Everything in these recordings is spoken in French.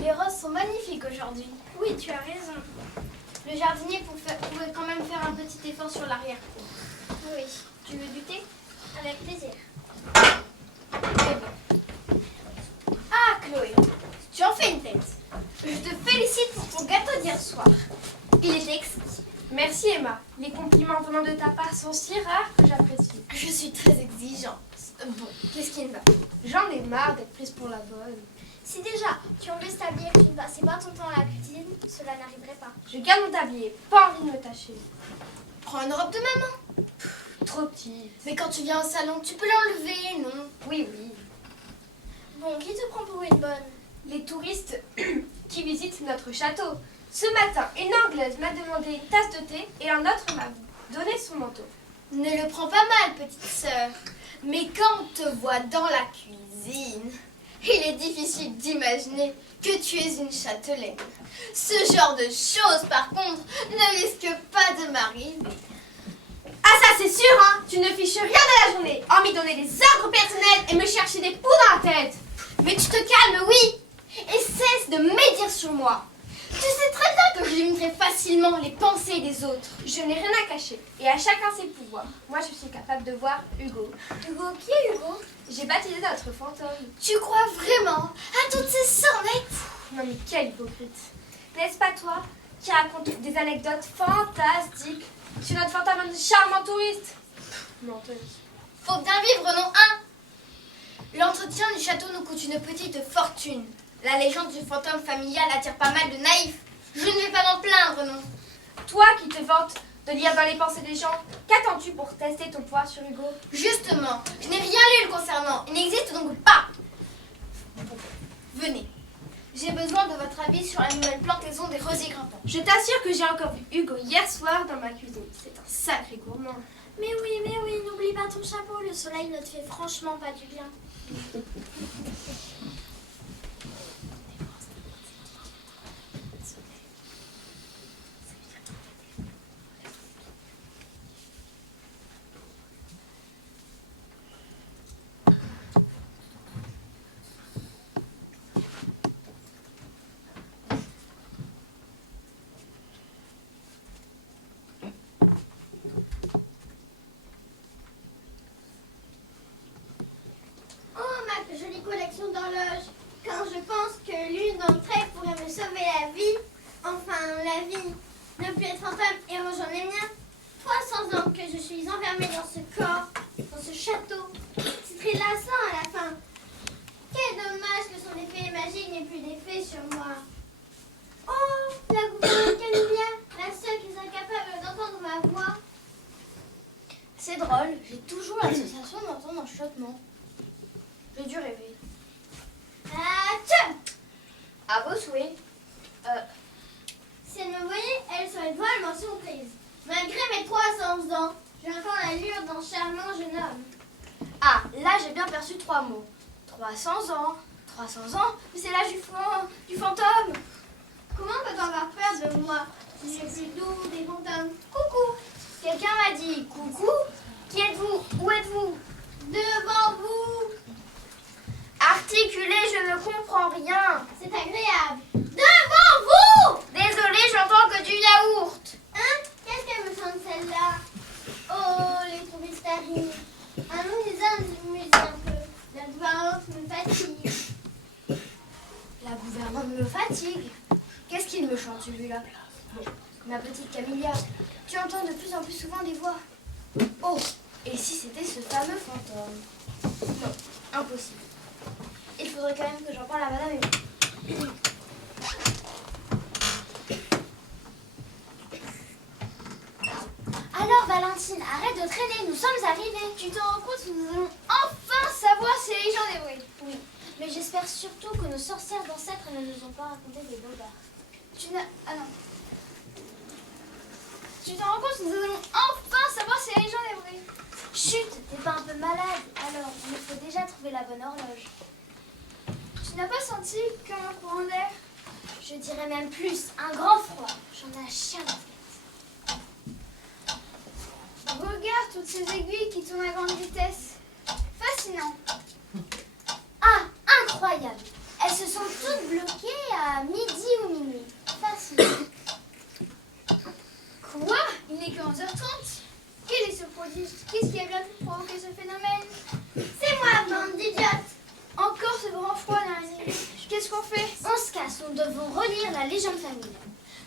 Les roses sont magnifiques aujourd'hui. Oui, tu as raison. Le jardinier pouvait quand même faire un petit effort sur l'arrière-cour. Oui, Tu veux du thé? avec plaisir. Très bien. Ah, Chloé, tu en fais une tête. Je te félicite pour ton gâteau d'hier soir. Il est exquis. Merci Emma. Les compliments venant de ta part sont si rares que j'apprécie. Je suis très exigeante. Bon, qu'est-ce qui ne va pas? J'en ai marre d'être prise pour la bonne. Si déjà tu enlevais ce tablier et que tu ne passais pas ton temps à la cuisine, cela n'arriverait pas. Je garde mon tablier, pas envie de me tâcher. Prends une robe de maman. Trop petite. Mais quand tu viens au salon, tu peux l'enlever, non? Oui, oui. Bon, qui te prend pour une bonne? Les touristes qui visitent notre château. Ce matin, une Anglaise m'a demandé une tasse de thé et un autre m'a donné son manteau. Ne le prends pas mal, petite sœur. Mais quand on te voit dans la cuisine, il est difficile d'imaginer que tu es une châtelaine. Ce genre de choses, par contre, ne risque pas de m'arriver. Ah ça c'est sûr hein. Tu ne fiches rien de la journée, hormis donner des ordres personnels et me chercher des poux dans la tête. Mais tu te calmes, oui, et cesse de médire sur moi. Tu sais très bien que je devine facilement les pensées des autres. Je n'ai rien à cacher et à chacun ses pouvoirs. Moi je suis capable de voir Hugo. Hugo, qui est Hugo? J'ai baptisé notre fantôme. Tu crois vraiment à toutes ces sornettes? Non mais quel hypocrite. N'est-ce pas toi qui raconte des anecdotes fantastiques sur notre fantôme charmant touriste? Menteuse. Faut bien vivre, non un. L'entretien du château nous coûte une petite fortune. La légende du fantôme familial attire pas mal de naïfs. Je ne vais pas m'en plaindre, non. Toi qui te vantes de lire dans les pensées des gens, qu'attends-tu pour tester ton pouvoir sur Hugo? Justement, je n'ai rien lu le concernant. Il n'existe donc pas. Bon, venez. J'ai besoin de votre avis sur la nouvelle plantaison des rosiers grimpants. Je t'assure que j'ai encore vu Hugo hier soir dans ma cuisine. C'est un sacré gourmand. Mais oui, n'oublie pas ton chapeau, le soleil ne te fait franchement pas du bien. Jolie collection d'horloges. Quand je pense que l'une d'entre elles pourrait me sauver la vie, enfin la vie, ne plus être fantôme et rejoindre les miens. 300 ans que je suis enfermée dans ce corps, dans ce château. C'est très lassant à la fin. Quel dommage que son effet magique n'ait plus d'effet sur moi. Oh, la gouvernante Camilla, la seule qui est incapable d'entendre ma voix. C'est drôle, j'ai toujours l'association d'entendre un chuchotement. J'ai dû rêver. Ah, tiens! À vos souhaits. Si elle me voyait, elle serait drôlement surprise. Malgré mes 300 ans, j'ai encore l'allure d'un charmant jeune homme. Ah, là j'ai bien perçu 3 mots. 300 ans. 300 ans, mais c'est l'âge du fantôme. Comment peut-on avoir peur de moi si je suis doux des fantômes? Coucou. Quelqu'un m'a dit coucou. Qui êtes-vous? Où êtes-vous? Devant vous! Articulez, je ne comprends rien. C'est agréable. Devant vous! Désolée, j'entends que du yaourt. Hein? Qu'est-ce qu'elle me chante celle-là? Oh, les touristes arrivent. Allons-y, amusez un peu. La gouvernante me fatigue. La gouvernante me fatigue. Qu'est-ce qu'il me chante celui-là? Bon, ma petite Camilla, tu entends de plus en plus souvent des voix. Oh, et si c'était ce fameux fantôme? Non, impossible. Il faudrait quand même que j'en parle à madame Emma. Alors, Valentine, arrête de traîner, nous sommes arrivés. Tu te rends compte que nous allons enfin savoir si les gens débrouillent? Oui, mais j'espère surtout que nos sorcières d'ancêtres ne nous ont pas raconté des bobards. Ah non. Tu te rends compte que nous allons enfin savoir si les gens débrouillent? Chut, t'es pas un peu malade? Alors, il nous faut déjà trouver la bonne horloge. Tu n'as pas senti comme un courant d'air? Je dirais même plus, un grand froid. J'en ai un chien en tête. Regarde toutes ces aiguilles qui tournent à grande vitesse. Fascinant. Ah, incroyable. Elles se sont toutes bloquées à la légende familiale.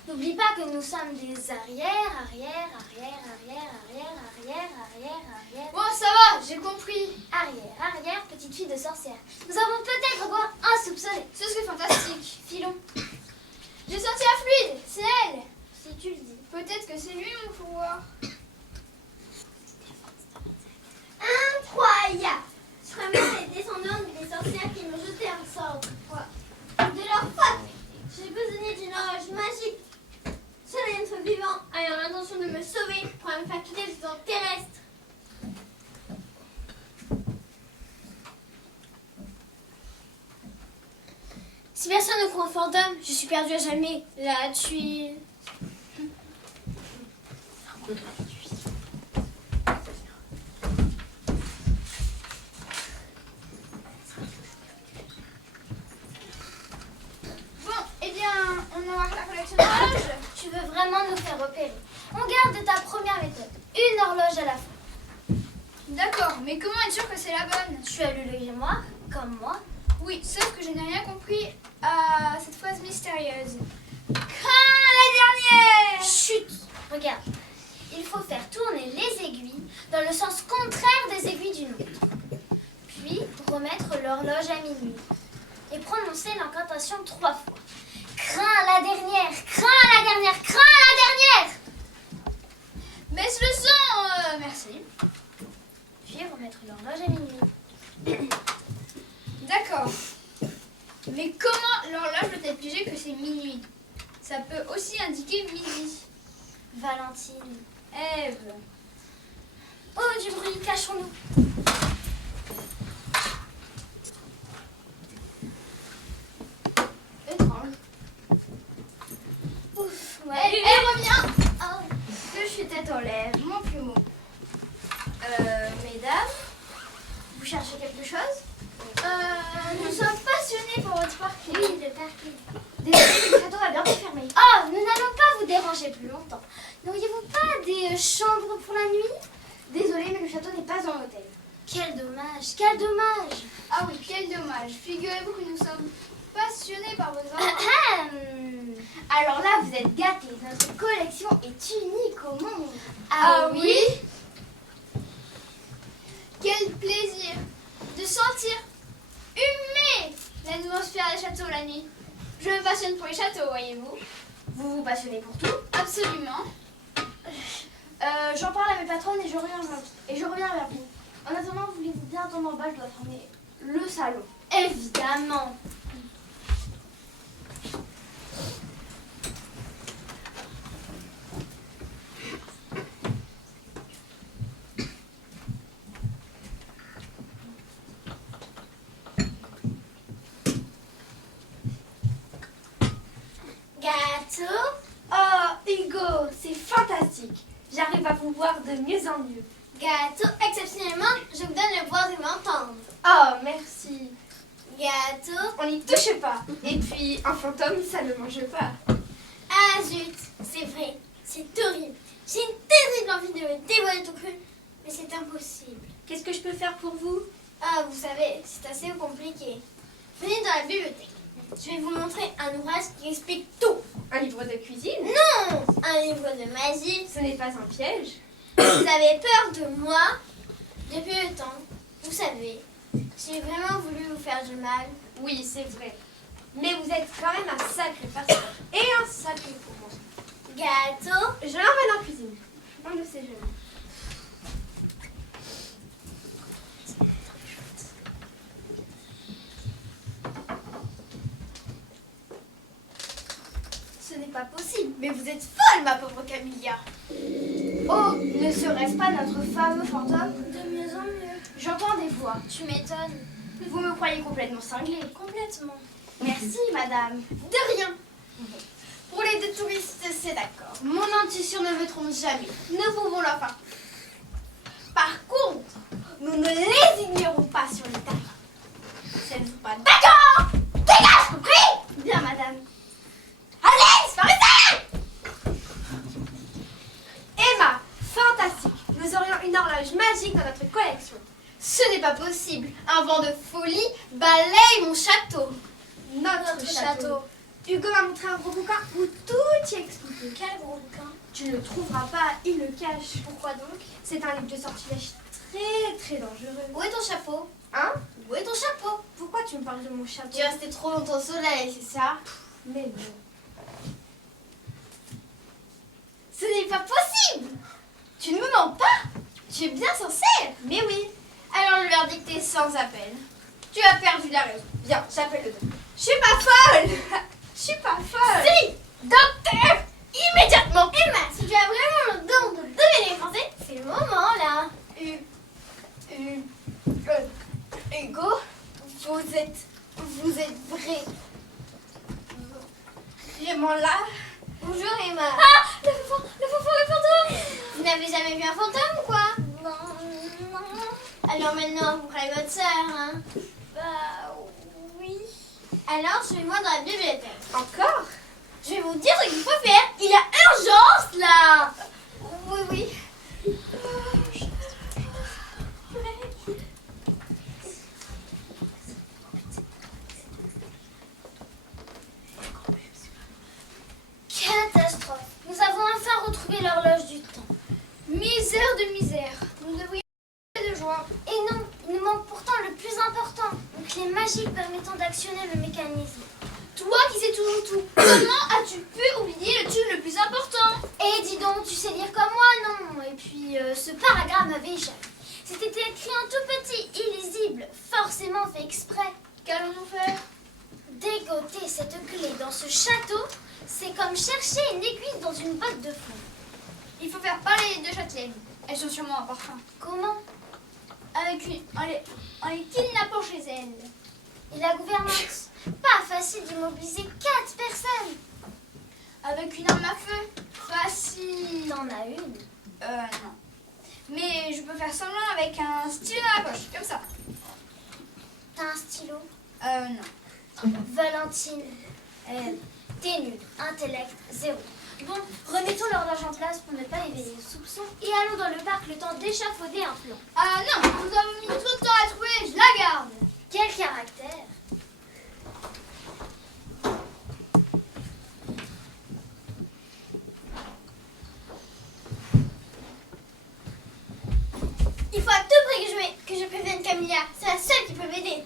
N'oublie pas que nous sommes des arrière. Bon, ça va, j'ai compris. Arrière, petite fille de sorcière. Nous avons peut-être encore insoupçonné. Ce serait fantastique. Filons. J'ai senti un fluide, c'est elle. Si tu le dis. Peut-être que c'est lui mon pouvoir. Incroyable! Vraiment les descendants des sorcières qui m'ont jeté un sort de leur faute. J'ai besoin d'une horloge magique. Seul un être vivant ayant l'intention de me sauver pour me faire quitter ce temps terrestre. Si personne ne croit en fantôme, je suis perdue à jamais. La tuile. Bon, eh bien, on embarque la collection d'horloges. Tu veux vraiment nous faire repérer. On garde ta première méthode. Une horloge à la fois. D'accord, mais comment être sûr que c'est la bonne? Tu as lu le grimoire, comme moi. Oui, sauf que je n'ai rien compris à cette phrase mystérieuse. Crains la dernière! Chut! Regarde. Il faut faire tourner les aiguilles dans le sens contraire des aiguilles d'une montre. Puis remettre l'horloge à minuit. Et prononcer l'incantation 3 fois. Crains la dernière! Crains la dernière! Crains la dernière! Baisse le son, merci. Puis remettre l'horloge à minuit. D'accord. Mais comment l'horloge peut-elle piger que c'est minuit? Ça peut aussi indiquer midi. Valentine. Ève. Oh, du bruit, cachons-nous. Étrange. Ouf, ouais. Elle revient. Oh. Que je suis tête en l'air, mon plumeau. Mesdames, vous cherchez quelque chose? Nous sommes passionnés pour votre parking. Oui, le parking. Désolé, le château va bientôt fermer. Oh, nous n'allons pas vous déranger plus longtemps. N'auriez-vous pas des chambres pour la nuit? Désolé, mais le château n'est pas un hôtel. Quel dommage, quel dommage. Ah oui, quel dommage. Figurez-vous que nous sommes passionnés par votre art. Ahem. Alors là, vous êtes gâtés. Notre collection est unique au monde. Ah oui? Quel plaisir de sentir humer l'atmosphère des châteaux la nuit. Je me passionne pour les châteaux, voyez-vous. Vous vous passionnez pour tout? Absolument. J'en parle à mes patronnes et je reviens vers vous. En attendant, voulez-vous bien attendre en bas? Je dois fermer le salon. Évidemment. Gâteau. Oh, Hugo, c'est fantastique. J'arrive à vous voir de mieux en mieux. Gâteau, exceptionnellement, je vous donne le pouvoir de m'entendre. Oh, merci. Gâteau. On n'y touche pas. Et puis, un fantôme, ça ne mange pas. Ah zut, c'est vrai, c'est horrible. J'ai une terrible envie de me dévoiler tout cru, mais c'est impossible. Qu'est-ce que je peux faire pour vous? Ah, vous savez, c'est assez compliqué. Venez dans la bibliothèque. Je vais vous montrer un ouvrage qui explique tout. Un livre de cuisine? Non, un livre de magie. Ce n'est pas un piège. Vous avez peur de moi depuis le temps. Vous savez, j'ai vraiment voulu vous faire du mal. Oui, c'est vrai. Mais vous êtes quand même un sacré farceur. Et un sacré gourmand. Gâteau. Je l'emmène en cuisine. On ne sait jamais. Ce n'est pas possible. Mais vous êtes folle, ma pauvre Camilla. Oh, ne serait-ce pas notre fameux fantôme? De mieux en mieux. J'entends des voix. Tu m'étonnes. Vous me croyez complètement cinglée. Complètement. Merci, madame. De rien. Pour les deux touristes, c'est d'accord. Mon intuition ne me trompe jamais. Nous pouvons leur faire. Par contre, nous ne les ignorons pas sur les terrains. Si elles ne sont pas d'accord, dégage, compris? Bien, madame. Allez, par ici! Emma, fantastique. Nous aurions une horloge magique dans notre collection. Ce n'est pas possible. Un vent de folie balaye mon château. Notre château. Hugo m'a montré un gros bouquin où tout y est expliqué. Quel gros bouquin? Tu ne le trouveras pas, il le cache. Pourquoi donc? C'est un livre de sortilège très très dangereux. Où est ton chapeau? Hein? Où est ton chapeau? Pourquoi tu me parles de mon chapeau? Tu es resté trop longtemps au soleil, c'est ça? Mais non. Ce n'est pas possible! Tu ne me mens pas! Tu es bien sincère! Mais oui. Alors je vais leur dicter sans appel. Tu as perdu la raison. Viens, j'appelle le docteur. Je suis pas folle. Je suis pas folle. Si! Docteur! Immédiatement! Emma, si tu as vraiment le don de deviner français, c'est le moment là. Hugo, vous êtes vraiment là? Bonjour Emma. Ah, le fantôme. Vous n'avez jamais vu un fantôme ou quoi? Non. Alors maintenant, vous croyez votre sœur, hein? Bah oui. Alors, suivez-moi dans la bibliothèque. Encore? Je vais vous dire ce qu'il faut faire. Il y a urgence là. Oui. Catastrophe. Nous avons enfin retrouvé l'horloge du temps. Misère de misère. Nous devrions de joie. Et non, il nous manque pourtant le plus important, une clé magique permettant d'actionner le mécanisme. Toi qui sais toujours tout, comment as-tu pu oublier le tube le plus important? Et dis donc, tu sais lire comme moi, non? Et puis, ce paragraphe m'avait échappé. C'était écrit en tout petit, illisible, forcément fait exprès. Qu'allons-nous faire? Dégoter cette clé dans ce château, c'est comme chercher une aiguille dans une botte de foin. Il faut faire parler les deux châtelaines. Elles sont sûrement un parfum. Comment? En les kidnappant chez elles. Et la gouvernance? Pas facile d'immobiliser 4 personnes. Avec une arme à feu? Facile. T'en as une? Non. Mais je peux faire semblant avec un stylo dans la poche, comme ça. T'as un stylo? Non. Valentine, t'es nulle. Intellect, 0. Bon, remettons l'horloge en place pour ne pas éveiller les soupçons et allons dans le parc le temps d'échafauder un plan. Ah non, nous avons mis trop de temps à trouver, je la garde. Quel caractère! Il faut à tout prix que je prévienne Camilla. C'est la seule qui peut m'aider.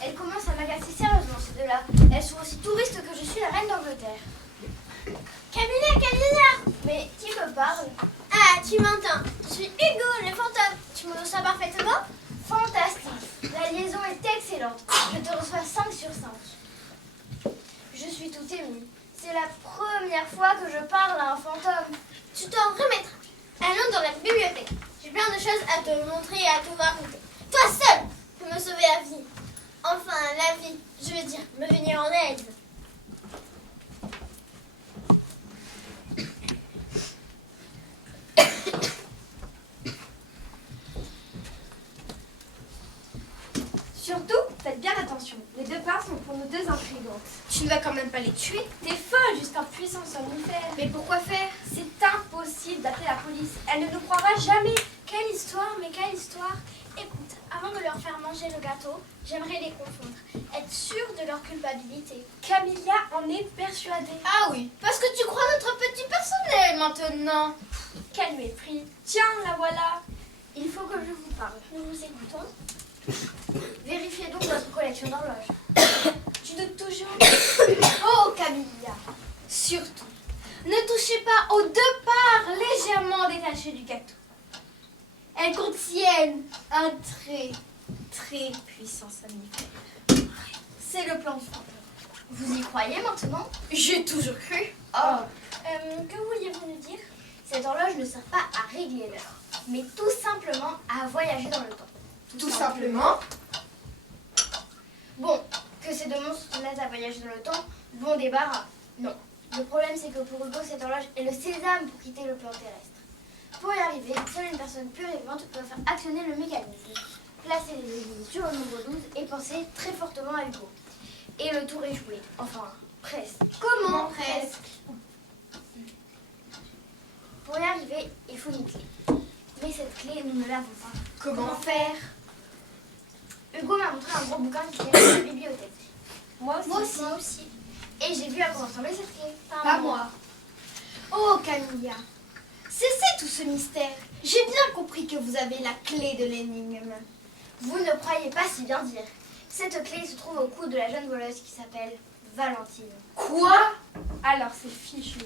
Elles commencent à m'agacer sérieusement, ces deux-là. Elles sont aussi touristes que je suis la reine d'Angleterre. Camilla! Mais qui me parle? Ah, tu m'entends. Je suis Hugo, le fantôme. Tu me reçois parfaitement? Fantastique. La liaison est excellente. Je te reçois 5 sur 5. Je suis tout émue. C'est la première fois que je parle à un fantôme. Tu t'en remettras. Allons dans la bibliothèque. J'ai plein de choses à te montrer et à te raconter. Toi seul peux me sauver la vie. Enfin, la vie. Je veux dire, me venir en aide. Surtout, faites bien attention. Les deux parts sont pour nous deux intrigantes. Tu ne vas quand même pas les tuer. T'es folle, juste en puissance somnifère. Mais pourquoi faire? C'est impossible d'appeler la police. Elle ne nous croira jamais. Quelle histoire, mais quelle histoire. Écoute, avant de leur faire manger le gâteau, j'aimerais les confondre. Être sûre de leur culpabilité. Camilla en est persuadée. Ah oui, parce que tu crois notre petit personnel maintenant. Quel mépris. Tiens, la voilà. Il faut que je vous parle. Nous vous écoutons. Vérifiez donc votre collection d'horloges. Tu doutes toujours? Oh, Camilla. Surtout, ne touchez pas aux deux parts légèrement détachées du gâteau. Elles contiennent un très, très puissant somnifère. C'est le plan de fantôme. Vous y croyez maintenant? J'ai toujours cru. Oh. Que vouliez-vous nous dire? Cette horloge ne sert pas à régler l'heure, mais tout simplement à voyager dans le temps. Tout simplement. Bon, que ces deux monstres se mettent à voyager dans le temps, bon débarras. Non. Le problème, c'est que pour Hugo, cette horloge est le sésame pour quitter le plan terrestre. Pour y arriver, seule une personne pure et vivante peut faire actionner le mécanisme. Placer les aiguilles sur le nombre 12 et penser très fortement à Hugo. Et le tour est joué. Enfin, presque. Comment presque? Pour y arriver, il faut une clé. Mais cette clé, nous ne l'avons pas. Comment faire? Hugo m'a montré un gros bouquin qui est dans la bibliothèque. Moi aussi. Et j'ai vu à quoi ressemblait cette clé. Pas moi. Oh, Camilla, cessez tout ce mystère. J'ai bien compris que vous avez la clé de l'énigme. Vous ne croyez pas si bien dire. Cette clé se trouve au cou de la jeune voleuse qui s'appelle Valentine. Quoi? Alors c'est fichu.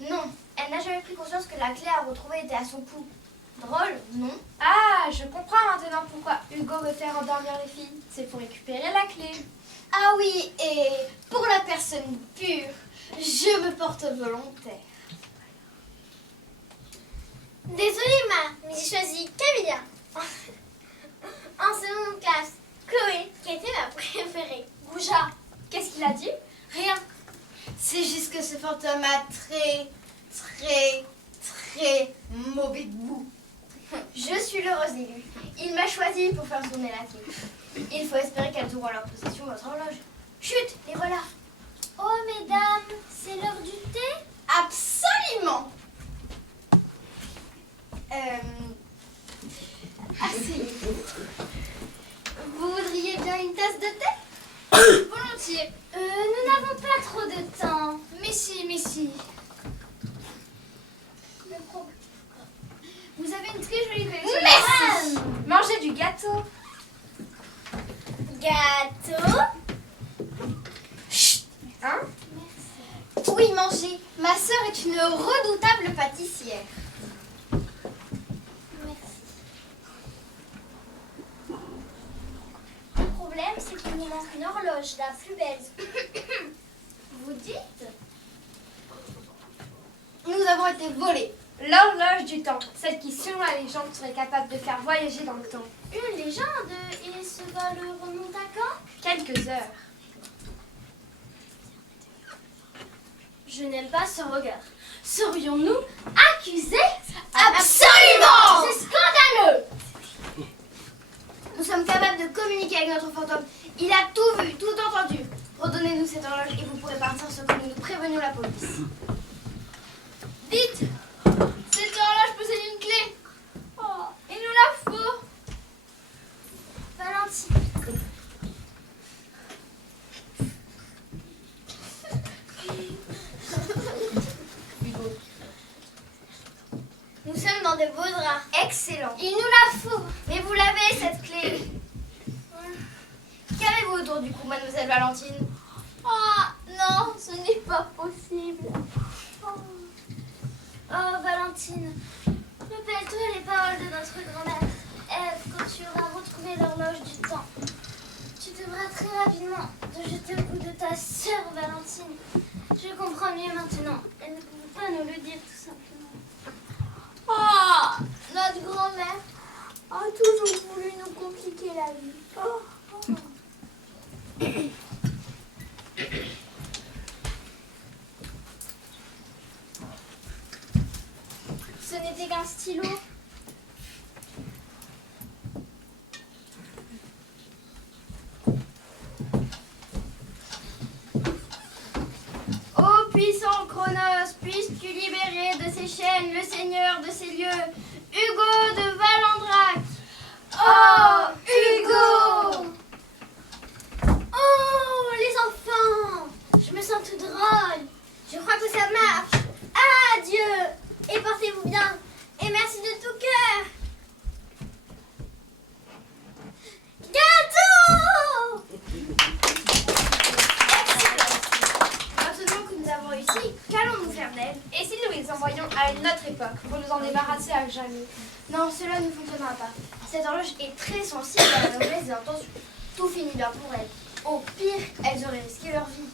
Non, elle n'a jamais pris conscience que la clé à retrouver était à son cou. Drôle, non? Ah, je comprends maintenant pourquoi Hugo veut faire endormir les filles. C'est pour récupérer la clé. Ah oui, et pour la personne pure, je me porte volontaire. Désolée, mais j'ai choisi Camilla. En seconde classe, Chloé, qui était ma préférée. Gouja, qu'est-ce qu'il a dit? Rien. C'est juste que ce fantôme a très mauvais goût. Je suis l'heureuse élue. Il m'a choisi pour faire tourner la clé. Il faut espérer qu'elles auront en leur possession votre horloge. Chut, les voilà. Oh, mesdames, c'est l'heure du thé? Absolument. Asseyez-vous. Vous voudriez bien une tasse de thé? Volontiers. Nous n'avons pas trop de temps. Mais si. Vous avez une très jolie collection. Merci. Mangez du gâteau. Gâteau? Chut. Hein? Oui, mangez. Ma sœur est une redoutable pâtissière. Merci. Le problème, c'est qu'il nous manque une horloge, la plus belle. Vous dites? Nous avons été volés. L'horloge du temps, celle qui, selon la légende, serait capable de faire voyager dans le temps. Une légende? Et ce vol remonte à quand? Quelques heures. Je n'aime pas ce regard. Serions-nous accusés? Absolument! C'est scandaleux! Nous sommes capables de communiquer avec notre fantôme. Il a tout vu, tout entendu. Redonnez-nous cette horloge et vous pourrez partir sans que nous prévenions la police. Vite! Cette horloge possède une clé. Oh, il nous la faut. Valentine. Nous sommes dans de beaux draps. Excellent. Il nous la faut. Mais vous l'avez, cette clé. Qu'avez-vous autour du cou, mademoiselle Valentine? Oh, non, ce n'est pas possible. Oh, Valentine, rappelle-toi les paroles de notre grand-mère. Ève, quand tu auras retrouvé l'horloge du temps, tu devras très rapidement te jeter au cou de ta sœur Valentine. Je comprends mieux maintenant. Elle ne pouvait pas nous le dire tout simplement. Oh, notre grand-mère a toujours voulu nous compliquer la vie. Oh. Ce n'était qu'un stylo. Ô puissant Chronos, puisses-tu libérer de ses chaînes le seigneur de ces lieux, Hugo de Valendrac. Oh, Hugo! Oh, les enfants! Je me sens toute drôle. Je crois que ça marche. Adieu! Et portez-vous bien. Et merci de tout cœur. Gâteau! Maintenant que nous avons réussi, qu'allons-nous faire d'elle? Et si nous les envoyons à une autre époque pour nous en débarrasser à jamais? Non, cela ne fonctionnera pas. Cette horloge est très sensible à la noblesse des intentions. Tout finit bien pour elle. Au pire, elles auraient risqué leur vie.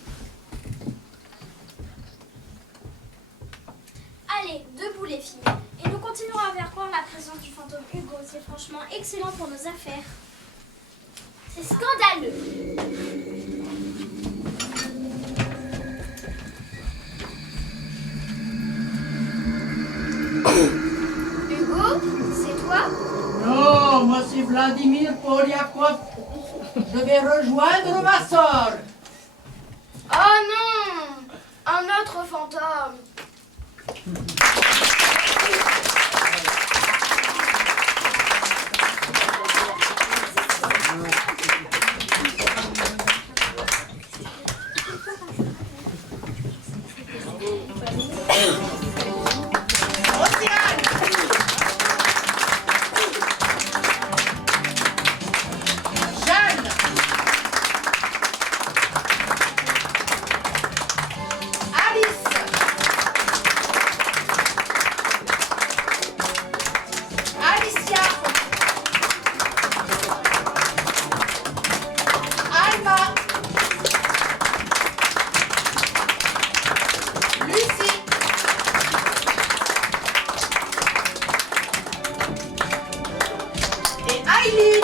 Allez, debout les filles. Et nous continuerons à faire croire la présence du fantôme Hugo. C'est franchement excellent pour nos affaires. C'est scandaleux. Hugo, c'est toi? Non, moi c'est Vladimir Polyakov. Je vais rejoindre ma sœur. Oh non! Un autre fantôme! Aileen.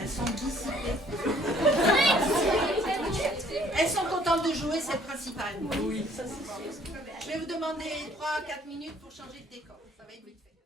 Elles sont dissipées. Elles sont contentes de jouer, c'est le principal. Oui, ça c'est sûr. Je vais vous demander 3 à 4 minutes pour changer de décor. Ça va être vite fait.